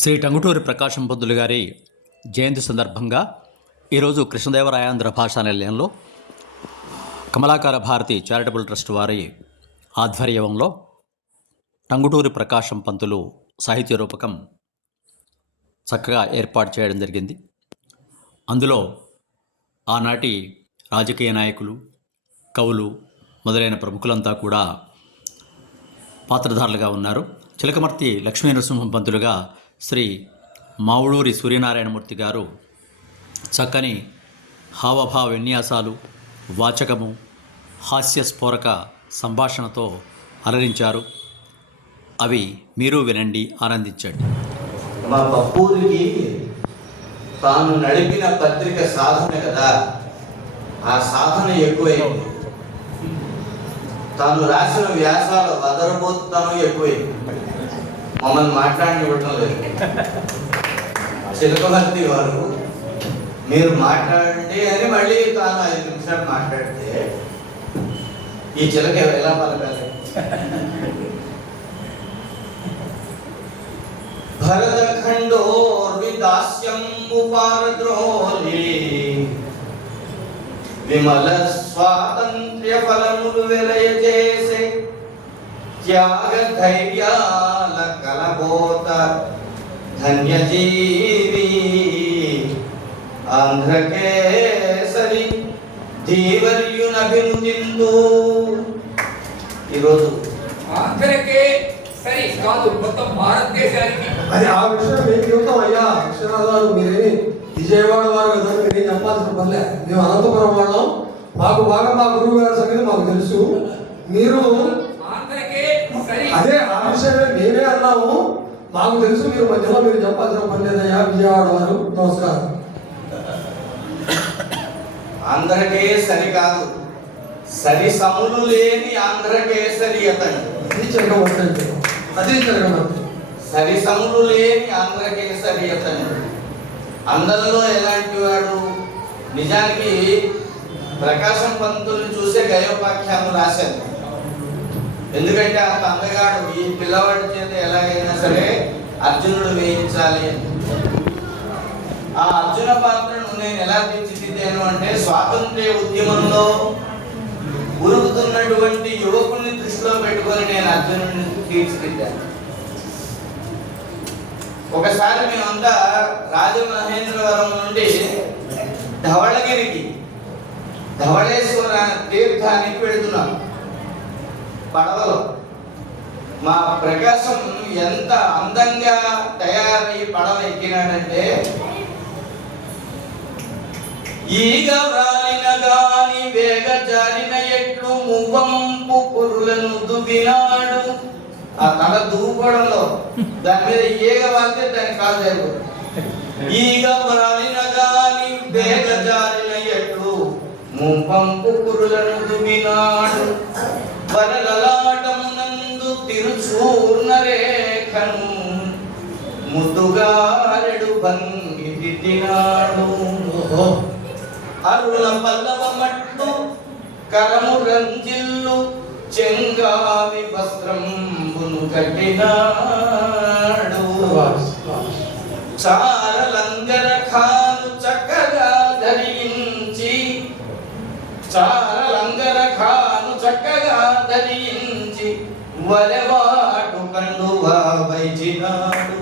శ్రీ టంగుటూరి ప్రకాశం పొద్దులు గారి జయంతి సందర్భంగా ఈరోజు కృష్ణదేవరాయాంధ్ర భాషా నిలయంలో కమలాకార భారతి చారిటబుల్ ట్రస్ట్ వారి ఆధ్వర్యంలో టంగుటూరి ప్రకాశం పంతులు సాహిత్య రూపకం చక్కగా ఏర్పాటు చేయడం జరిగింది. అందులో ఆనాటి రాజకీయ నాయకులు కవులు మొదలైన ప్రముఖులంతా కూడా పాత్రధారులుగా ఉన్నారు. చిలకమర్తి లక్ష్మీ నరసింహం పంతులుగా శ్రీ మావుడూరి సూర్యనారాయణమూర్తి గారు చక్కని హావభావ విన్యాసాలు వాచకము హాస్యస్ఫోరక సంభాషణతో అలరించారు. అవి మీరు వినండి ఆనందించండి. మా పప్పూరికి తాను నడిపిన పత్రిక సాధన కదా ఆ సాధన ఎక్కువైంది. తాను రాసిన వ్యాసాల వదరబోతనం ఎక్కువైంది. మమ్మల్ని మాట్లాడనివ్వటం లేదు. చిలకవర్తి వారు మీరు మాట్లాడండి అని మళ్ళీ తాను ఐదు నిమిషాలు మాట్లాడితే ఈ చిలక ఎలా పలకాలి? భరతఖండోర్విదాస్యంబుపారద్రోలి విమల స్వాతంత్ర్య ఫలములు వెలయ చేసే త్యాగ ధైర్యాల కలబోత ధన్యజీవి ఆంధ్రకేసరి దీవర్యునభినుదిందు ఈరోజు ఆంధ్రకే సరే కాదు మొత్తం భారతదేశానికి. అది ఆ విషయం మేము చెబుతాం అయ్యా? విశ్వనాథ్ గారు మీరేమి విజయవాడ వారు మీరేం చెప్పాల్సిన పనిలే మేము అనంతపురం వాళ్ళం. మాకు బాగా మా గురువు గారి సంగతి మాకు తెలుసు. మీరు ఆంధ్రకే అదే ఆ విషయమే మేమే అన్నాము. మాకు తెలుసు మీరు మధ్యలో మీరు చెప్పాల్సిన పని లేదయ్యా విజయవాడ వారు. నమస్కారం. ఆంధ్రకే సరికాదు సరి సములు లేని ఆంధ్రకేసరి అతను. అది జరగవచ్చు అది జరగవచ్చు సరి సములు లేని ఆంధ్రకేసరి అతను. అందరిలో ఎలాంటి వాడు? నిజానికి ప్రకాశం పంతుల్ని చూసే గయోపాఖ్యానం రాశాను ఎందుకంటే ఆ తందగాడు ఈ పిల్లవాడి చేత ఎలాగైనా సరే అర్జునుడు వేయించాలి. అని ఆ అర్జున పాత్రను నేను ఎలా తీర్చిదిద్దాను అంటే స్వాతంత్ర్య ఉద్యమంలో ఉరుకుతున్నటువంటి యువకుల్ని దృష్టిలో పెట్టుకొని నేను అర్జునుడిని తీర్చిదిద్దాను. ఒకసారి మేమంతా రాజమహేంద్రవరం నుండి ధవళగిరికి ధవళేశ్వర తీర్థానికి వెళ్తున్నాం. పడవలో. మా ప్రకాశం ఎంత అందంగా తయారయ్యి పడవ ఎక్కినాడంటే ఈగ రాలిన గాని వేగ జారిన ఎట్లు మువ్వంపు పురులను దువ్వినాడు. ఆ తల దూపడంలో దాని మీద ఈగ వాళ్తే దాని కాలు జరిపోతుంది. ఈగ రాలిన గాని వేగ జారిన ఎట్లు మువ్వంపు పురులను దువ్వినాడు. వరలలాటమునందు తిరుచూర్ణ రేఖను ముద్దుగారెడు దిద్దినాడు అరుణ పల్లవ మట్టు కరము రంజిల్లు చెంగావి వస్త్రంబును కట్టినాడు చారలంగర చక్కగా ధరించి వలవాటు కండువా వైచినాడు.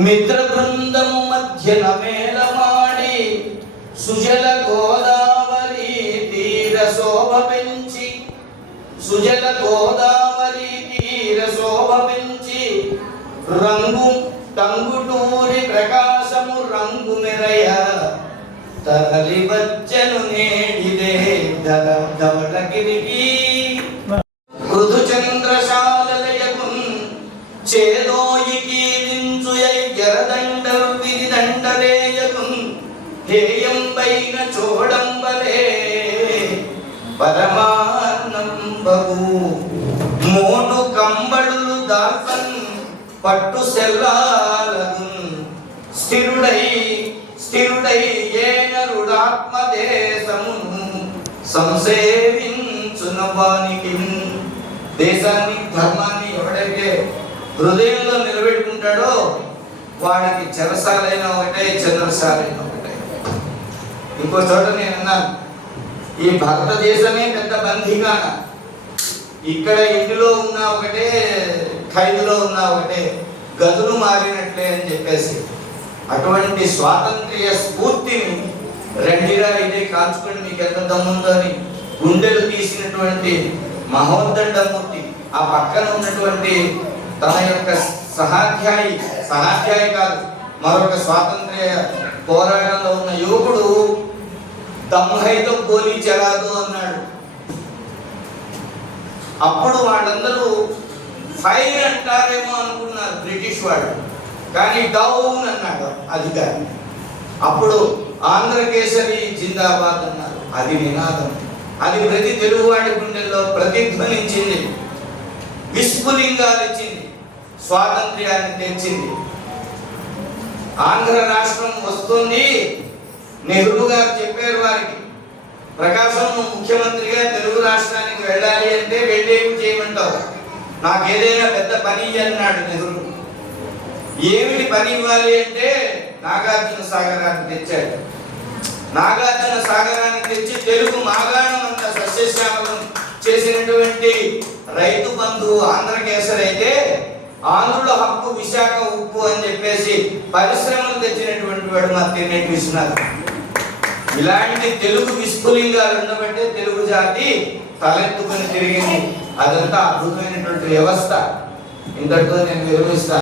మిత్ర బృందము మధ్యన మేళమాడి సుజల గోదావరి తీర శోభ పెంచి సుజల గోదావరి తీర శోభ పెంచి రంగు టంగుటూరి ప్రకాశము రంగు మెరయ తరలి పరమానంబవు మూడు కంబళ్ళు దాల్పన్ పట్టు సెల్లాలను స్థిరుడై స్థిరుడై ఏనరుడాత్మదేశమును సంసేవించున వానికి దేశాన్ని ధర్మాన్ని ఎవడైతే హృదయంలో నిలబెట్టుకుంటాడో వాడికి చెరసాలైన ఒకటే చంద్రసాలైన ఒకటే. ఇంకో చోట నేను అన్నాను ఈ భారతదేశమే పెద్ద బందీగాన. ఇక్కడ ఇంటిలో ఉన్న ఒకటే ఖైదులో ఉన్న ఒకటే గదులు మారినట్లే అని చెప్పేసి. అటువంటి స్వాతంత్ర్య స్ఫూర్తిని రెండిరా ఇదే కాల్చుకొని మీకు ఎంత దమ్ముందో అని గుండెలు తీసినటువంటి మహోద్దండమూర్తి ఆ పక్కన ఉన్నటువంటి తన యొక్క సహాధ్యాయి సహాధ్యాయి కాదు మరొక స్వాతంత్ర్య పోరాటంలో ఉన్న యువకుడు దమ్హైతో గోలీ చెరాదు అన్నాడు. అప్పుడు వాళ్ళందరూ ఫైర్ అంటారేమో అనుకున్నారు బ్రిటిష్ వాళ్ళు. కానీ డౌన్ అన్నాడు అధికారి. అప్పుడు ఆంధ్రకేసరి జిందాబాద్ అన్నారు. అది నినాదం. అది ప్రతి తెలుగువాడి గుండెల్లో ప్రతిధ్వనించింది. విస్ఫులింగాలు ఇచ్చింది స్వాతంత్ర్యాన్ని తెచ్చింది. ఆంధ్ర రాష్ట్రం వస్తుంది. నెహ్రూ గారు చెప్పారు వారికి ప్రకాశం ముఖ్యమంత్రిగా తెలుగు రాష్ట్రానికి వెళ్ళాలి అంటే వెళ్ళేమి చేయమంటావు. నాకు ఏదైనా పెద్ద పని అన్నాడు నెహ్రూ. ఏమిటి పని ఇవ్వాలి అంటే నాగార్జున సాగరాన్ని తెచ్చాడు. నాగార్జున సాగరాన్ని తెచ్చి తెలుగు మాగాణం అంత సస్యశ్యామలం చేసినటువంటి రైతు బంధువు ఆంధ్రకేసరి అయితే ఆంధ్రుల హక్కు విశాఖ ఉప్పు అని చెప్పేసి పరిశ్రమలు తెచ్చినటువంటి వాడు మా తిన్నటి విశ్వనాథ్. ఇలాంటి తెలుగు విస్ఫులింగాలు ఉండబట్టే తెలుగు జాతి తలెత్తుకొని తిరిగింది. అదంతా అద్భుతమైనటువంటి వ్యవస్థ. ఇంతటితో నేను విరమిస్తాను.